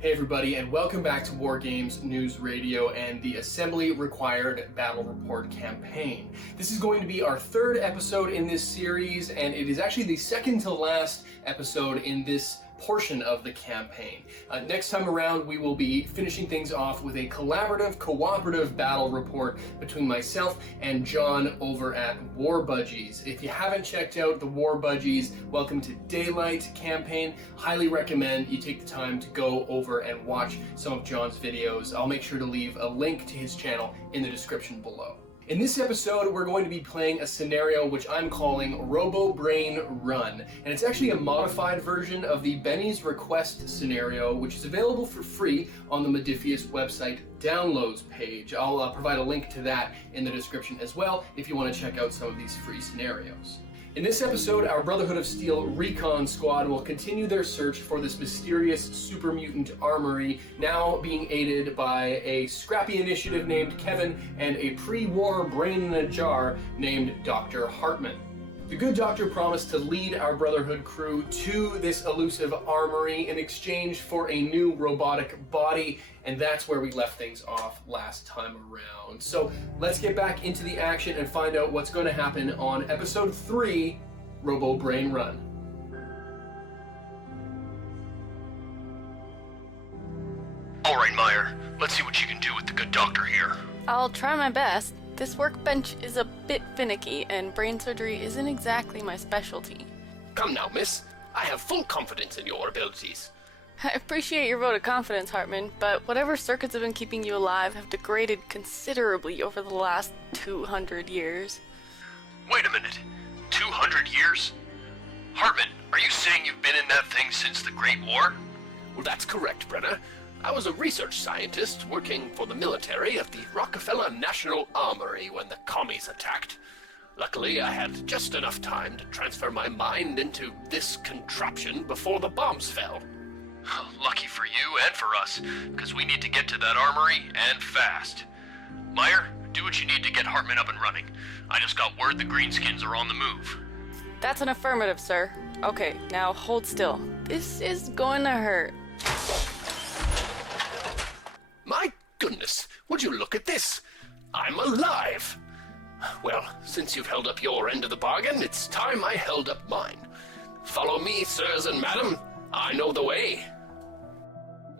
Hey everybody, and welcome back to War Games News Radio and the Assembly Required Battle Report campaign. This is going to be our third episode in this series, and it is actually the second to last episode in this portion of the campaign. Next time around, we will be finishing things off with a collaborative, cooperative battle report between myself and John over at War Budgies. If you haven't checked out the War Budgies Welcome to Daylight campaign, highly recommend you take the time to go over and watch some of John's videos. I'll make sure to leave a link to his channel in the description below. In this episode, we're going to be playing a scenario which I'm calling Robobrain Run, and it's actually a modified version of the Benny's Request scenario, which is available for free on the Modiphius website downloads page. I'll provide a link to that in the description as well if you want to check out some of these free scenarios. In this episode, our Brotherhood of Steel Recon Squad will continue their search for this mysterious super mutant armory, now being aided by a scrappy initiative named Kevin and a pre-war brain in a jar named Dr. Hartman. The good doctor promised to lead our Brotherhood crew to this elusive armory in exchange for a new robotic body, and that's where we left things off last time around. So let's get back into the action and find out what's going to happen on Episode 3, Robobrain Run. Alright, Meyer, let's see what you can do with the good doctor here. I'll try my best. This workbench is a bit finicky, and brain surgery isn't exactly my specialty. Come now, miss. I have full confidence in your abilities. I appreciate your vote of confidence, Hartman, but whatever circuits have been keeping you alive have degraded considerably over the last 200 years. Wait a minute. 200 years? Hartman, are you saying you've been in that thing since the Great War? Well, that's correct, Brenner. I was a research scientist working for the military at the Rockefeller National Armory when the commies attacked. Luckily, I had just enough time to transfer my mind into this contraption before the bombs fell. Lucky for you and for us, because we need to get to that armory and fast. Meyer, do what you need to get Hartman up and running. I just got word the Greenskins are on the move. That's an affirmative, sir. Okay, now hold still. This is going to hurt. My goodness, would you look at this? I'm alive! Well, since you've held up your end of the bargain, it's time I held up mine. Follow me, sirs and madam. I know the way.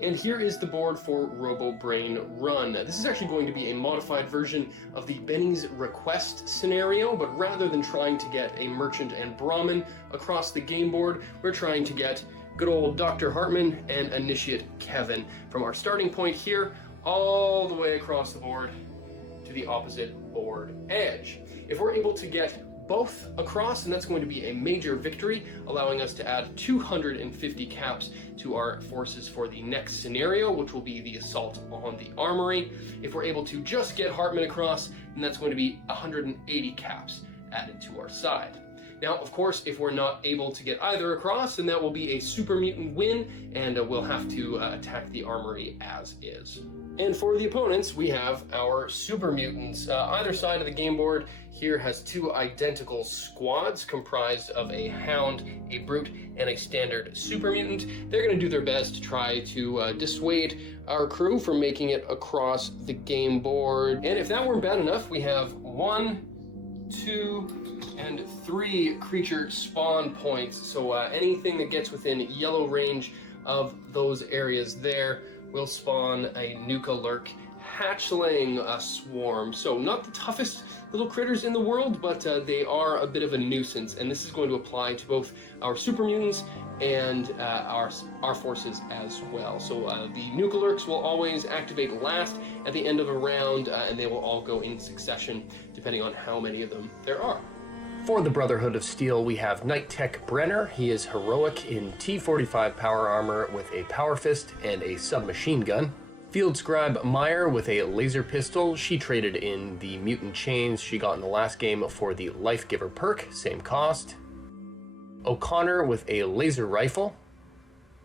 And here is the board for Robobrain Run. This is actually going to be a modified version of the Benny's Request scenario, but rather than trying to get a merchant and Brahmin across the game board, we're trying to get good old Dr. Hartman and Initiate Kevin from our starting point here all the way across the board to the opposite board edge. If we're able to get both across, then that's going to be a major victory, allowing us to add 250 caps to our forces for the next scenario, which will be the assault on the armory. If we're able to just get Hartman across, then that's going to be 180 caps added to our side. Now, of course, if we're not able to get either across, then that will be a super mutant win, and we'll have to attack the armory as is. And for the opponents, we have our super mutants. Either side of the game board here has two identical squads comprised of a hound, a brute, and a standard super mutant. They're going to do their best to try to dissuade our crew from making it across the game board. And if that weren't bad enough, we have 1, 2, and 3 creature spawn points. So anything that gets within yellow range of those areas there will spawn a Mirelurk Hatchling swarm. So not the toughest little critters in the world, but they are a bit of a nuisance, and this is going to apply to both our super mutants and our forces as well. So the Mirelurks will always activate last at the end of a round, and they will all go in succession depending on how many of them there are. For the Brotherhood of Steel, we have Knight Tech Brenner. He is heroic in T-45 power armor with a power fist and a submachine gun. Field Scribe Meyer with a laser pistol. She traded in the mutant chains she got in the last game for the Life Giver perk, same cost. O'Connor with a laser rifle.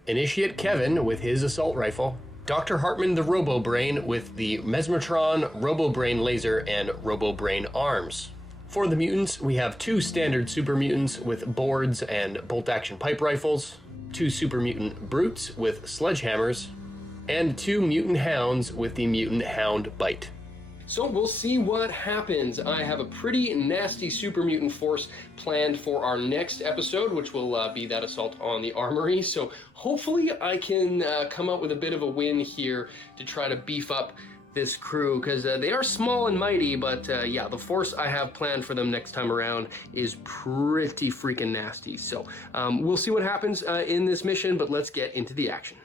Initiate Kevin with his assault rifle. Dr. Hartman the Robobrain with the Mesmertron, Robobrain laser, and Robobrain arms. For the mutants, we have 2 standard super mutants with boards and bolt-action pipe rifles, 2 super mutant brutes with sledgehammers, and 2 mutant hounds with the mutant hound bite. So we'll see what happens. I have a pretty nasty super mutant force planned for our next episode, which will be that assault on the armory. So hopefully I can come up with a bit of a win here to try to beef up this crew, because they are small and mighty, but yeah, the force I have planned for them next time around is pretty freaking nasty. So we'll see what happens in this mission, but let's get into the action.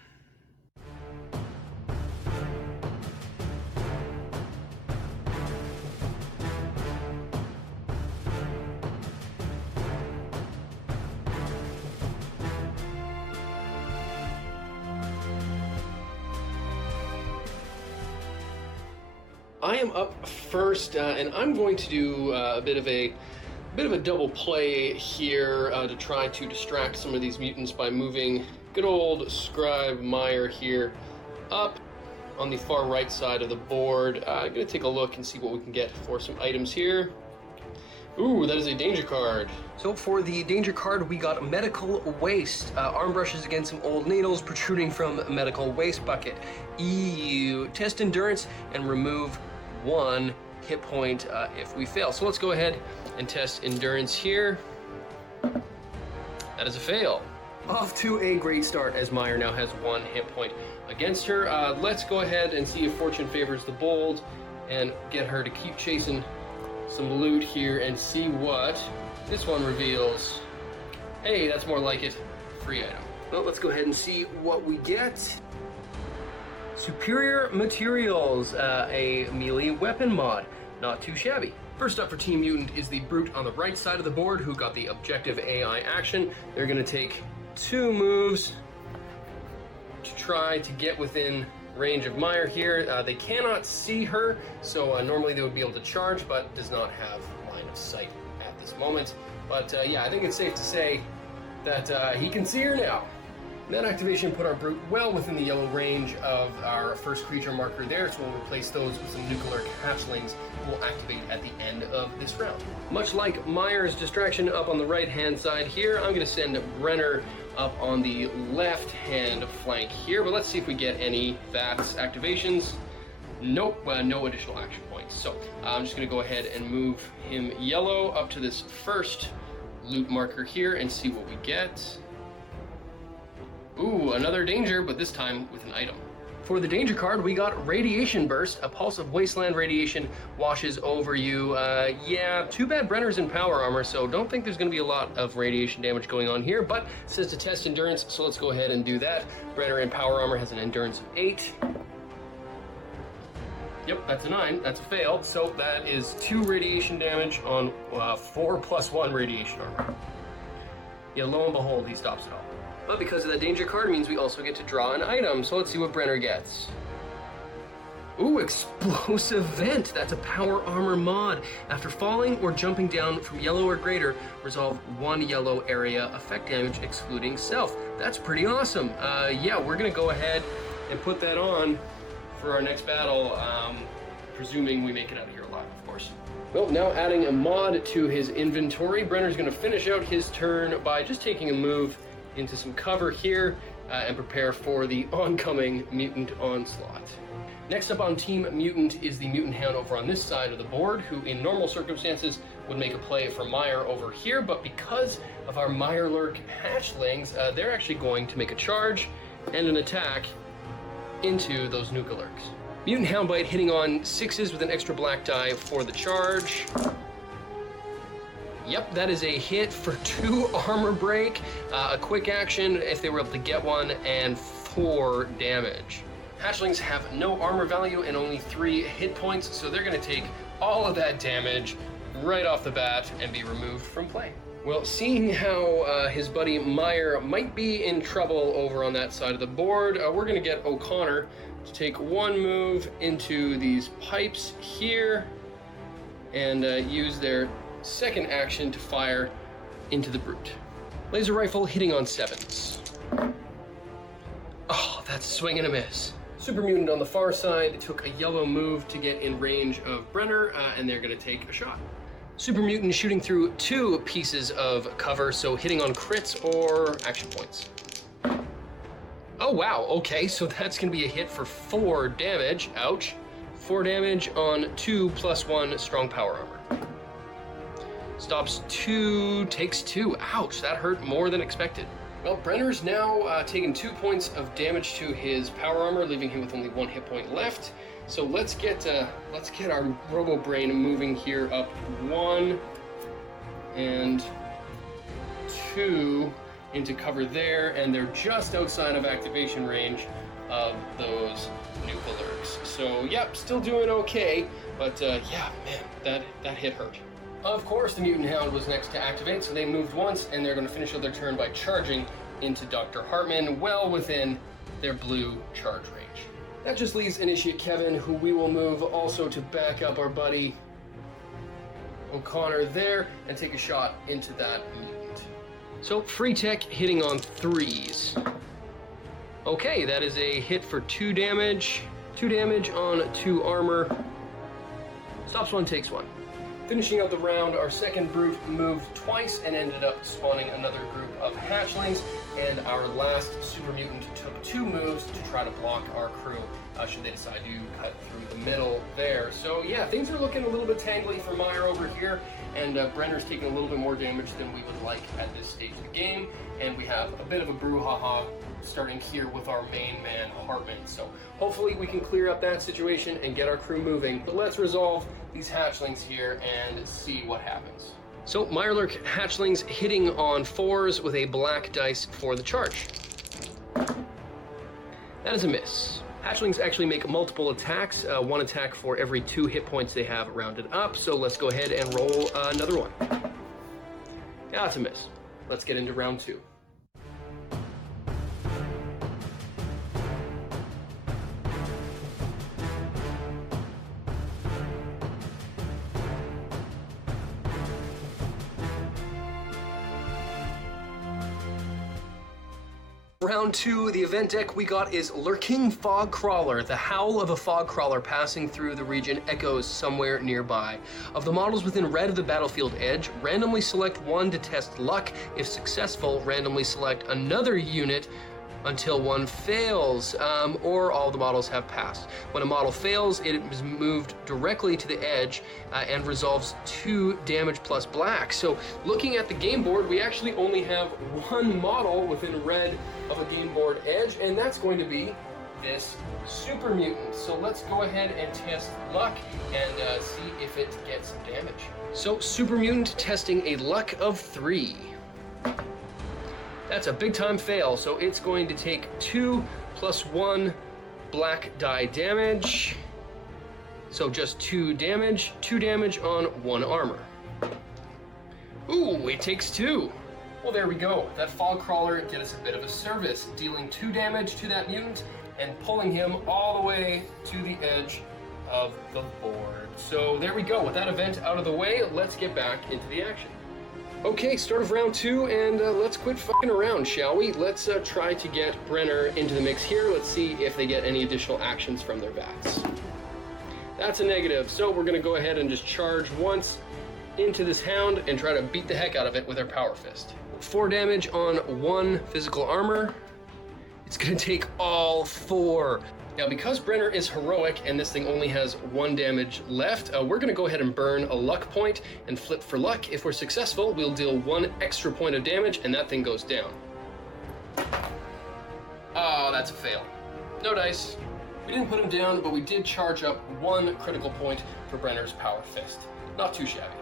I am up first, and I'm going to do a bit of a double play here to try to distract some of these mutants by moving good old Scribe Meyer here up on the far right side of the board. I'm going to take a look and see what we can get for some items here. Ooh, that is a danger card. So for the danger card, we got medical waste. Arm brushes against some old needles protruding from medical waste bucket. Ew. Test endurance and remove 1 hit point if we fail. So let's go ahead and test endurance here. That is a fail. Off to a great start, as Meyer now has 1 hit point against her. Let's go ahead and see if fortune favors the bold and get her to keep chasing some loot here and see what this one reveals. Hey, that's more like it. Free item. Well, let's go ahead and see what we get. Superior Materials, a melee weapon mod. Not too shabby. First up for Team Mutant is the Brute on the right side of the board, who got the objective AI action. They're going to take 2 moves to try to get within range of Meyer here. They cannot see her, so normally they would be able to charge, but does not have line of sight at this moment. But yeah, I think it's safe to say that he can see her now. That activation put our Brute well within the yellow range of our first creature marker there, so we'll replace those with some Mirelurk Hatchlings who will activate at the end of this round. Much like Meyer's distraction up on the right-hand side here, I'm going to send Brenner up on the left-hand flank here, but let's see if we get any VATS activations. Nope, no additional action points. So I'm just going to go ahead and move him yellow up to this first loot marker here and see what we get. Ooh, another danger, but this time with an item. For the danger card, we got Radiation Burst. A pulse of Wasteland radiation washes over you. Yeah, too bad Brenner's in power armor, so don't think there's going to be a lot of radiation damage going on here, but it says to test endurance, so let's go ahead and do that. Brenner in power armor has an endurance of 8. Yep, that's a 9. That's a fail, so that is 2 radiation damage on 4 + 1 radiation armor. Yeah, lo and behold, he stops it all. But because of that danger card means we also get to draw an item, so let's see what Brenner gets. Ooh, Explosive Vent. That's a power armor mod. After falling or jumping down from yellow or greater, resolve 1 yellow area effect damage excluding self. That's pretty awesome. Yeah, we're gonna go ahead and put that on for our next battle, presuming we make it out of here alive, of course. Well, now adding a mod to his inventory, Brenner's gonna finish out his turn by just taking a move into some cover here and prepare for the oncoming mutant onslaught. Next up on Team Mutant is the Mutant Hound over on this side of the board, who in normal circumstances would make a play for Meyer over here, but because of our Mirelurk Hatchlings, they're actually going to make a charge and an attack into those Nukalurks. Mutant Hound Bite hitting on 6s with an extra black die for the charge. Yep, that is a hit for 2 armor break, a quick action if they were able to get one, and 4 damage. Hatchlings have no armor value and only 3 hit points, so they're going to take all of that damage right off the bat and be removed from play. Well, seeing how his buddy Meyer might be in trouble over on that side of the board, we're going to get O'Connor to take 1 move into these pipes here and use their second action to fire into the Brute. Laser rifle hitting on 7s. Oh, that's a swing and a miss. Super Mutant on the far side took a yellow move to get in range of Brenner, and they're going to take a shot. Super Mutant shooting through 2 pieces of cover, so hitting on crits or action points. Oh wow, okay, so that's gonna be a hit for 4 damage. Ouch. 4 damage on 2 + 1 strong power armor. Stops 2, takes 2. Ouch, that hurt more than expected. Well, Brenner's now taken 2 points of damage to his power armor, leaving him with only 1 hit point left. So let's get our Robobrain moving here up 1 and 2 into cover there, and they're just outside of activation range of those Mirelurks. So yep, still doing okay, but yeah, man, that hit hurt. Of course, the Mutant Hound was next to activate, so they moved once, and they're going to finish out their turn by charging into Dr. Hartman, well within their blue charge range. That just leaves Initiate Kevin, who we will move also to back up our buddy O'Connor there, and take a shot into that mutant. So, free tech hitting on 3s. Okay, that is a hit for 2 damage. 2 damage on 2 armor. Stops 1, takes 1. Finishing out the round, our second brute moved twice and ended up spawning another group of hatchlings, and our last super mutant took 2 moves to try to block our crew should they decide to cut through the middle there. So yeah, things are looking a little bit tangly for Meyer over here, and Brenner's taking a little bit more damage than we would like at this stage of the game, and we have a bit of a brouhaha starting here with our main man, Hartman. So hopefully we can clear up that situation and get our crew moving. But let's resolve these hatchlings here and see what happens. So Mirelurk Hatchlings hitting on 4s with a black dice for the charge. That is a miss. Hatchlings actually make multiple attacks, 1 attack for every 2 hit points they have rounded up. So let's go ahead and roll another one. Yeah, that's a miss. Let's get into round 2. Round 2, the event deck we got is Lurking Fog Crawler. The howl of a fog crawler passing through the region echoes somewhere nearby. Of the models within red of the battlefield edge, randomly select 1 to test luck. If successful, randomly select another unit until 1 fails, or all the models have passed. When a model fails, it is moved directly to the edge and resolves 2 damage plus black. So looking at the game board, we actually only have 1 model within red of a game board edge, and that's going to be this super mutant. So let's go ahead and test luck and see if it gets damage. So super mutant testing a luck of 3. That's a big time fail, so it's going to take 2 + 1 black die damage. So just 2 damage, 2 damage on 1 armor. Ooh, it takes 2. Well, there we go. That fog crawler did us a bit of a service, dealing 2 damage to that mutant and pulling him all the way to the edge of the board. So there we go. With that event out of the way, let's get back into the action. Okay, start of round 2, and let's quit fucking around, shall we? Let's try to get Brenner into the mix here. Let's see if they get any additional actions from their bats. That's a negative, so we're gonna go ahead and just charge once into this hound and try to beat the heck out of it with our power fist. 4 damage on 1 physical armor. It's gonna take all 4. Now, because Brenner is heroic and this thing only has 1 damage left, we're gonna go ahead and burn a luck point and flip for luck. If we're successful, we'll deal 1 extra point of damage and that thing goes down. Oh, that's a fail. No dice. We didn't put him down, but we did charge up 1 critical point for Brenner's power fist. Not too shabby.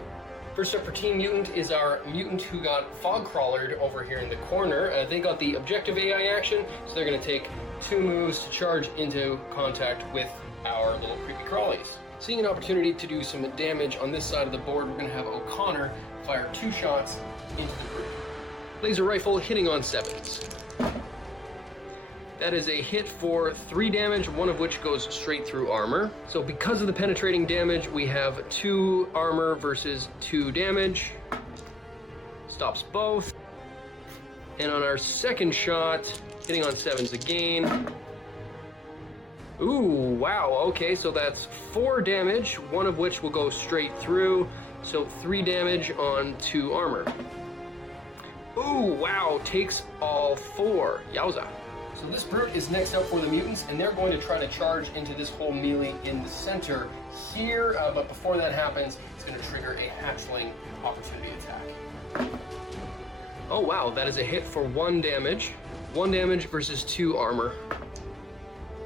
First up for Team Mutant is our mutant who got fog crawlered over here in the corner. They got the objective AI action, so they're going to take 2 moves to charge into contact with our little creepy crawlies. Seeing an opportunity to do some damage on this side of the board, we're going to have O'Connor fire 2 shots into the group. Laser rifle hitting on 7s. That is a hit for 3 damage, 1 of which goes straight through armor. So because of the penetrating damage, we have 2 armor versus 2 damage. Stops both. And on our second shot, hitting on 7s again. Ooh, wow, okay, so that's 4 damage, 1 of which will go straight through. So 3 damage on 2 armor. Ooh, wow, takes all 4. Yowza. So this brute is next up for the mutants, and they're going to try to charge into this whole melee in the center here, but before that happens, it's going to trigger a hatchling opportunity attack. Oh wow, that is a hit for 1 damage. 1 damage versus 2 armor.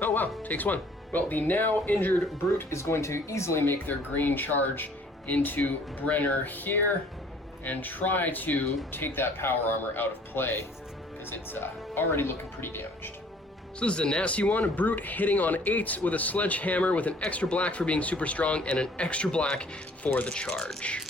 Oh wow, takes 1. Well, the now injured brute is going to easily make their green charge into Brenner here and try to take that power armor out of play, because it's already looking pretty damaged. So this is a nasty one. Brute hitting on 8 with a sledgehammer with an extra black for being super strong and an extra black for the charge.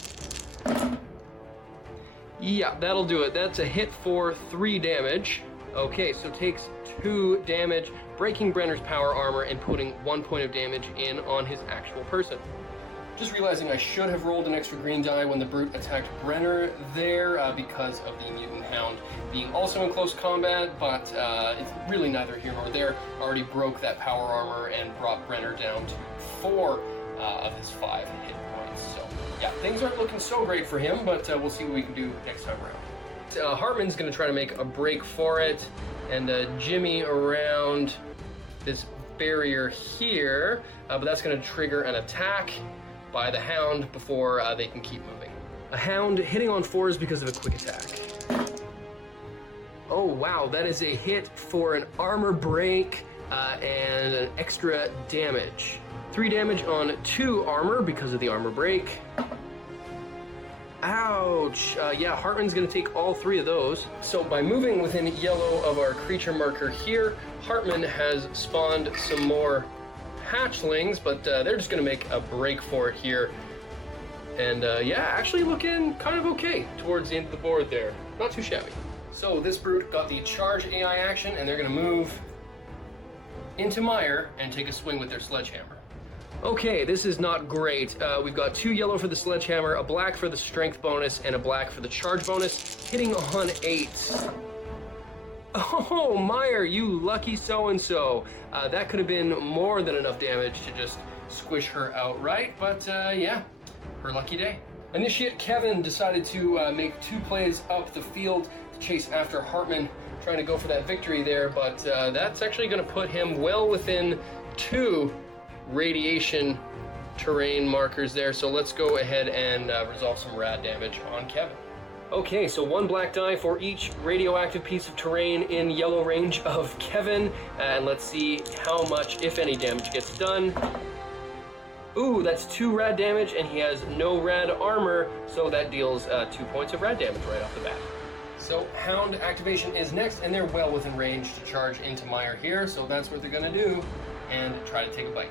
Yeah, that'll do it. That's a hit for 3 damage. Okay, so takes 2 damage, breaking Brenner's power armor and putting 1 point of damage in on his actual person. Just realizing I should have rolled an extra green die when the brute attacked Brenner there because of the mutant hound being also in close combat, but it's really neither here nor there. Already broke that power armor and brought Brenner down to 4 of his 5 hit points. So yeah, things aren't looking so great for him, but we'll see what we can do next time around. Hartman's going to try to make a break for it and jimmy around this barrier here, but that's going to trigger an attack by the hound before they can keep moving. A hound hitting on 4s because of a quick attack. Oh wow, that is a hit for an armor break and an extra damage. 3 damage on 2 armor because of the armor break. Ouch! Yeah, Hartman's gonna take all 3 of those. So by moving within yellow of our creature marker here, Hartman has spawned some more hatchlings, but they're just gonna make a break for it here. And yeah, actually looking kind of okay towards the end of the board there. Not too shabby. So this brute got the charge AI action, and they're gonna move into Meyer and take a swing with their sledgehammer. Okay, this is not great. We've got 2 yellow for the sledgehammer, a black for the strength bonus, and a black for the charge bonus, hitting on 8. Oh, Meyer, you lucky so-and-so. That could have been more than enough damage to just squish her outright, but yeah, her lucky day. Initiate Kevin decided to make 2 plays up the field to chase after Hartman, trying to go for that victory there, but that's actually going to put him well within 2 radiation terrain markers there, so let's go ahead and resolve some rad damage on Kevin. Okay, so 1 black die for each radioactive piece of terrain in yellow range of Kevin, and let's see how much, if any, damage gets done. Ooh, that's 2 rad damage, and he has no rad armor, so that deals 2 points of rad damage right off the bat. So Hound activation is next, and they're well within range to charge into Meyer here, so that's what they're gonna do, and try to take a bite.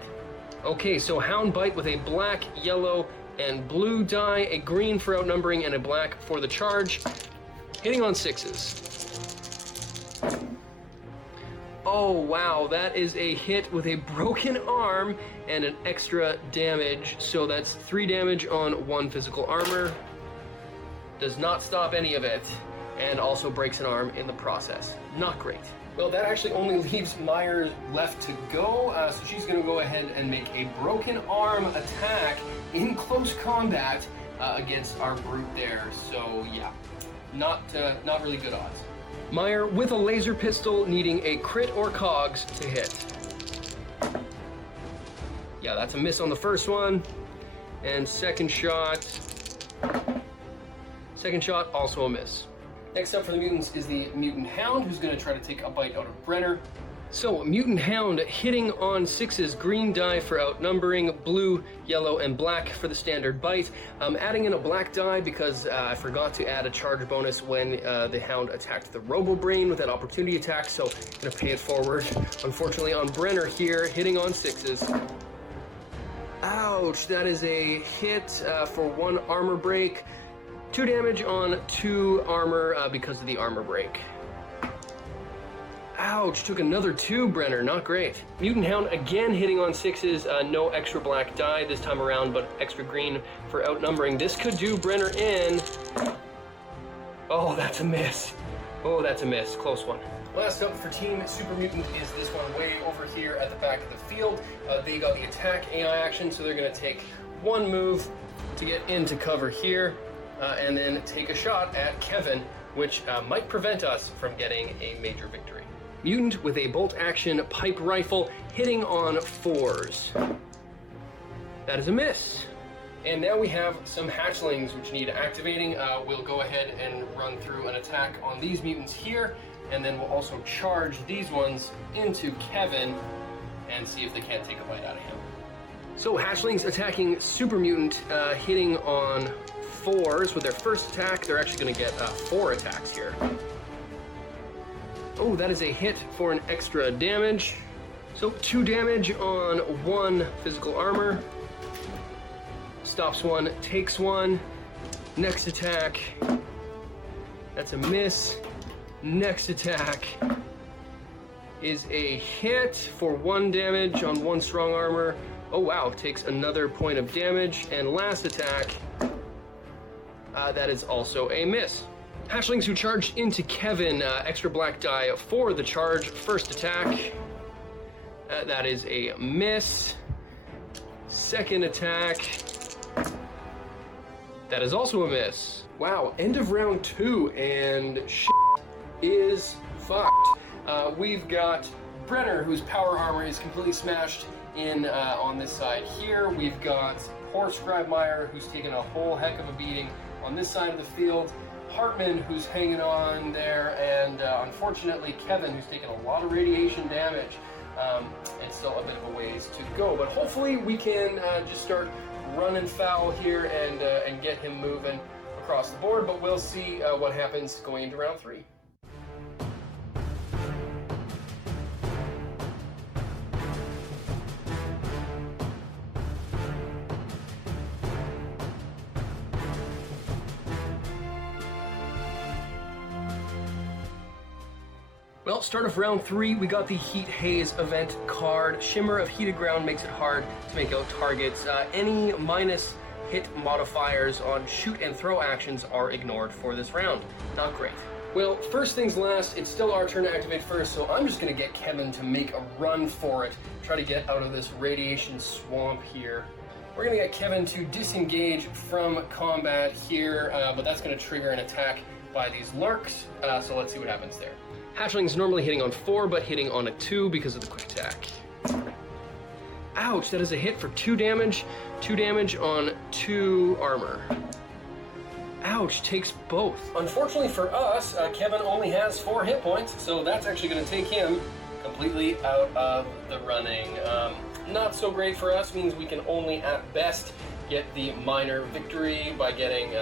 Okay, so Hound bite with a black, yellow, and blue die, a green for outnumbering, and a black for the charge, hitting on 6s. Oh wow, that is a hit with a broken arm and an extra damage, so that's 3 damage on 1 physical armor. Does not stop any of it, and also breaks an arm in the process. Not great. Well, that actually only leaves Meyer left to go, so she's going to go ahead and make a broken arm attack in close combat against our brute there. So yeah, not really good odds. Meyer with a laser pistol needing a crit or cogs to hit. Yeah, that's a miss on the first one, and second shot also a miss. Next up for the mutants is the Mutant Hound, who's going to try to take a bite out of Brenner. So, Mutant Hound hitting on 6s, green die for outnumbering, blue, yellow, and black for the standard bite. I'm adding in a black die because I forgot to add a charge bonus when the Hound attacked the Robobrain with that opportunity attack, so I'm going to pay it forward. Unfortunately on Brenner here, hitting on 6s. Ouch, that is a hit for 1 armor break. 2 damage on 2 armor because of the armor break. Ouch, took another 2, Brenner, not great. Mutant Hound again hitting on 6s, no extra black die this time around, but extra green for outnumbering. This could do Brenner in. Oh, that's a miss. Oh, that's a miss, close one. Last up for Team Super Mutant is this one way over here at the back of the field. They got the attack AI action, so they're gonna take 1 move to get into cover here. And then take a shot at Kevin, which might prevent us from getting a major victory. Mutant with a bolt-action pipe rifle, hitting on 4s. That is a miss. And now we have some hatchlings which need activating. We'll go ahead and run through an attack on these mutants here, and then we'll also charge these ones into Kevin and see if they can't take a bite out of him. So hatchlings attacking super mutant, hitting on 4s with their first attack. They're actually going to get 4 attacks here. Oh, that is a hit for an extra damage. So 2 damage on 1 physical armor. Stops 1, takes 1. Next attack. That's a miss. Next attack is a hit for 1 damage on 1 strong armor. Oh wow, takes another point of damage. And last attack, that is also a miss. Hatchlings who charge into Kevin, extra black die for the charge. First attack, that is a miss. Second attack, that is also a miss. Wow, end of round 2, and shit is fucked. We've got Brenner, whose power armor is completely smashed in on this side here. We've got poor Scribe Meyer, who's taken a whole heck of a beating on this side of the field. Hartman, who's hanging on there, and unfortunately Kevin, who's taken a lot of radiation damage. And still a bit of a ways to go, but hopefully we can just start running foul here and get him moving across the board, but we'll see what happens going into round 3. Well, start of round 3, we got the Heat Haze event card. Shimmer of Heated Ground makes it hard to make out targets. Any minus hit modifiers on shoot and throw actions are ignored for this round. Not great. Well, first things last, it's still our turn to activate first, so I'm just going to get Kevin to make a run for it. Try to get out of this radiation swamp here. We're going to get Kevin to disengage from combat here, but that's going to trigger an attack by these lurks, so let's see what happens there. Hatchling's normally hitting on 4, but hitting on a 2 because of the quick attack. Ouch, that is a hit for 2 damage. 2 damage on 2 armor. Ouch, takes both. Unfortunately for us, Kevin only has 4 hit points, so that's actually going to take him completely out of the running. Not so great for us, means we can only at best get the minor victory by getting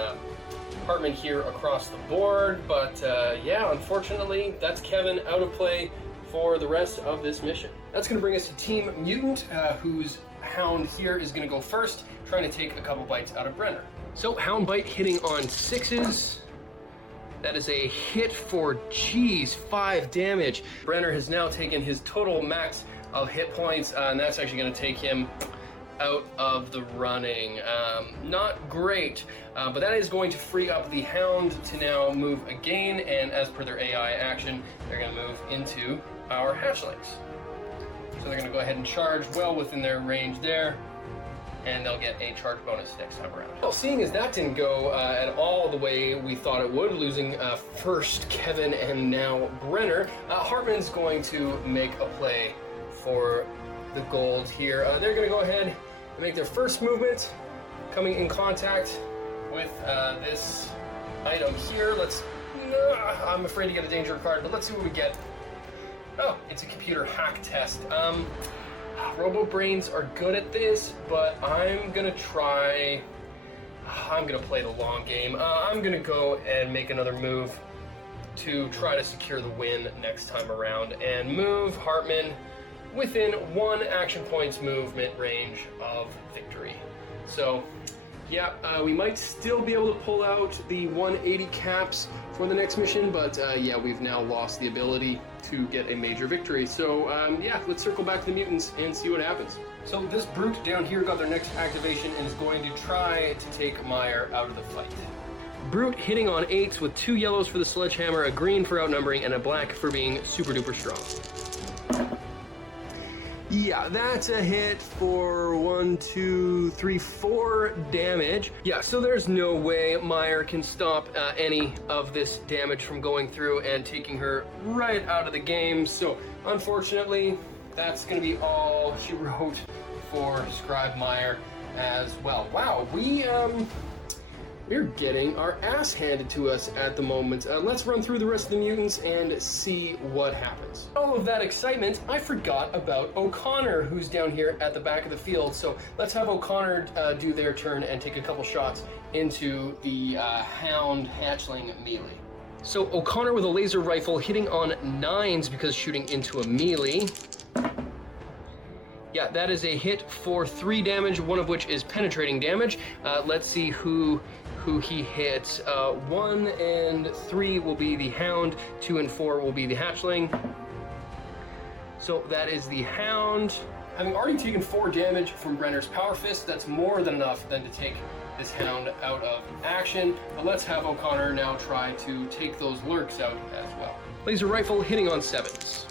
Hartman here across the board, but yeah, unfortunately, that's Kevin out of play for the rest of this mission. That's going to bring us to Team Mutant, whose Hound here is going to go first, trying to take a couple bites out of Brenner. So, Hound Bite hitting on 6s. That is a hit for, 5 damage. Brenner has now taken his total max of hit points, and that's actually going to take him out of the running. Not great, but that is going to free up the Hound to now move again, and as per their AI action, they're going to move into our hatchlings. So they're going to go ahead and charge well within their range there, and they'll get a charge bonus next time around. Well, seeing as that didn't go at all the way we thought it would, losing first Kevin and now Brenner, Hartman's going to make a play for the gold here. They're going to go ahead and make their first movement, coming in contact with this item here. I'm afraid to get a danger card, but let's see what we get. Oh, it's a computer hack test. Robobrains are good at this, but I'm gonna play the long game. I'm gonna go and make another move to try to secure the win next time around and move Hartman within 1 action point's movement range of victory. So, yeah, we might still be able to pull out the 180 caps for the next mission, but yeah, we've now lost the ability to get a major victory. So, yeah, let's circle back to the mutants and see what happens. So this brute down here got their next activation and is going to try to take Meyer out of the fight. Brute hitting on 8s with 2 yellows for the sledgehammer, a green for outnumbering, and a black for being super duper strong. Yeah, that's a hit for 1, 2, 3, 4 damage. Yeah, so there's no way Meyer can stop any of this damage from going through and taking her right out of the game. So unfortunately, that's going to be all she wrote for Scribe Meyer as well. Wow, we're getting our ass handed to us at the moment. Let's run through the rest of the mutants and see what happens. All of that excitement, I forgot about O'Connor, who's down here at the back of the field. So let's have O'Connor do their turn and take a couple shots into the Hound Hatchling melee. So O'Connor with a laser rifle hitting on 9s because shooting into a melee. Yeah, that is a hit for 3 damage, one of which is penetrating damage. Let's see who he hits. 1 and 3 will be the Hound, 2 and 4 will be the Hatchling. So that is the Hound. Having already taken 4 damage from Brenner's Power Fist, that's more than enough then to take this Hound out of action. But let's have O'Connor now try to take those lurks out as well. Laser rifle hitting on 7s.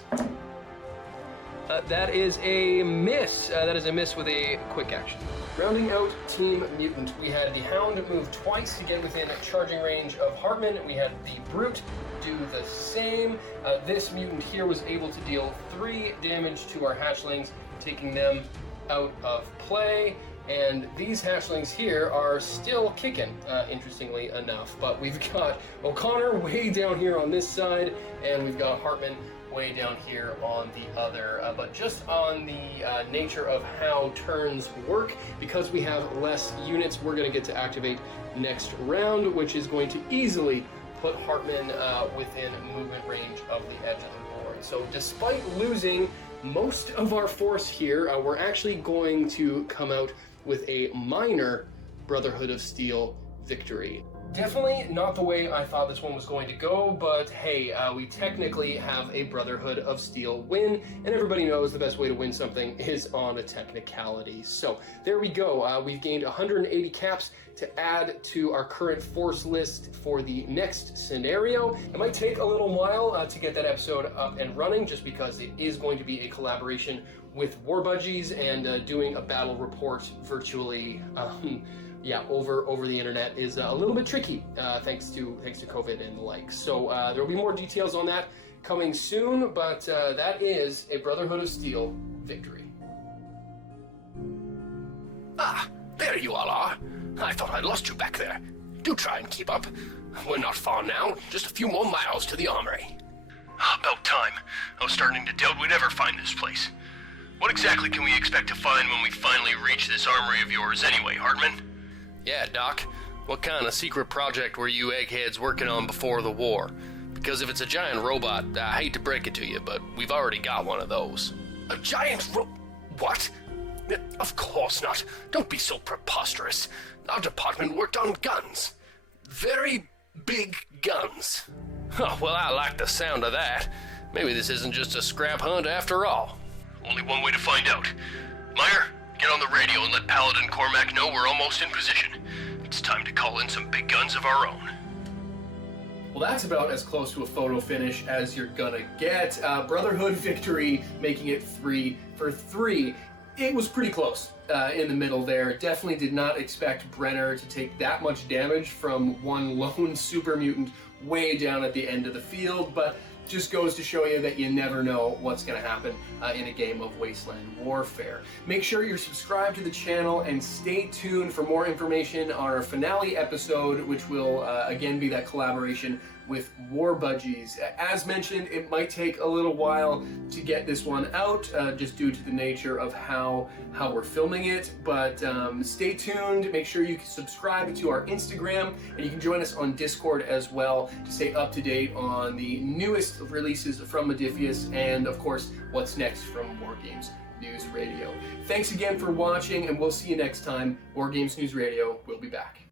That is a miss. That is a miss with a quick action. Rounding out Team Mutant, we had the Hound move twice to get within charging range of Hartman. We had the Brute do the same. This mutant here was able to deal 3 damage to our Hatchlings, taking them out of play. And these Hatchlings here are still kicking, interestingly enough. But we've got O'Connor way down here on this side, and we've got Hartman way down here on the other. But just on the nature of how turns work, because we have less units, we're going to get to activate next round, which is going to easily put Hartman within movement range of the edge of the board. So despite losing most of our force here, we're actually going to come out with a minor Brotherhood of Steel victory. Definitely not the way I thought this one was going to go, but hey, we technically have a Brotherhood of Steel win, and everybody knows the best way to win something is on a technicality. So there we go. We've gained 180 caps to add to our current force list for the next scenario. It might take a little while to get that episode up and running, just because it is going to be a collaboration with War Budgies, and doing a battle report virtually over the internet is a little bit tricky, thanks to COVID and the like. So there will be more details on that coming soon, but that is a Brotherhood of Steel victory. Ah, there you all are. I thought I'd lost you back there. Do try and keep up. We're not far now, just a few more miles to the armory. About time. I was starting to doubt we'd ever find this place. What exactly can we expect to find when we finally reach this armory of yours anyway, Hartman? Yeah, Doc. What kind of secret project were you eggheads working on before the war? Because if it's a giant robot, I hate to break it to you, but we've already got one of those. A giant what? Of course not. Don't be so preposterous. Our department worked on guns. Very big guns. Oh, well, I like the sound of that. Maybe this isn't just a scrap hunt after all. Only one way to find out. Meyer, get on the radio and let Paladin Cormac know we're almost in position. It's time to call in some big guns of our own. Well, that's about as close to a photo finish as you're gonna get. Brotherhood victory, making it 3 for 3. It was pretty close in the middle there. Definitely did not expect Brenner to take that much damage from one lone super mutant way down at the end of the field, but just goes to show you that you never know what's going to happen in a game of Wasteland Warfare. Make sure you're subscribed to the channel and stay tuned for more information on our finale episode, which will again be that collaboration with War Budgies. As mentioned, it might take a little while to get this one out, just due to the nature of how we're filming it, but stay tuned. Make sure you can subscribe to our Instagram, and you can join us on Discord as well to stay up to date on the newest releases from Modiphius, and of course, what's next from War Games News Radio. Thanks again for watching, and we'll see you next time. War Games News Radio will be back.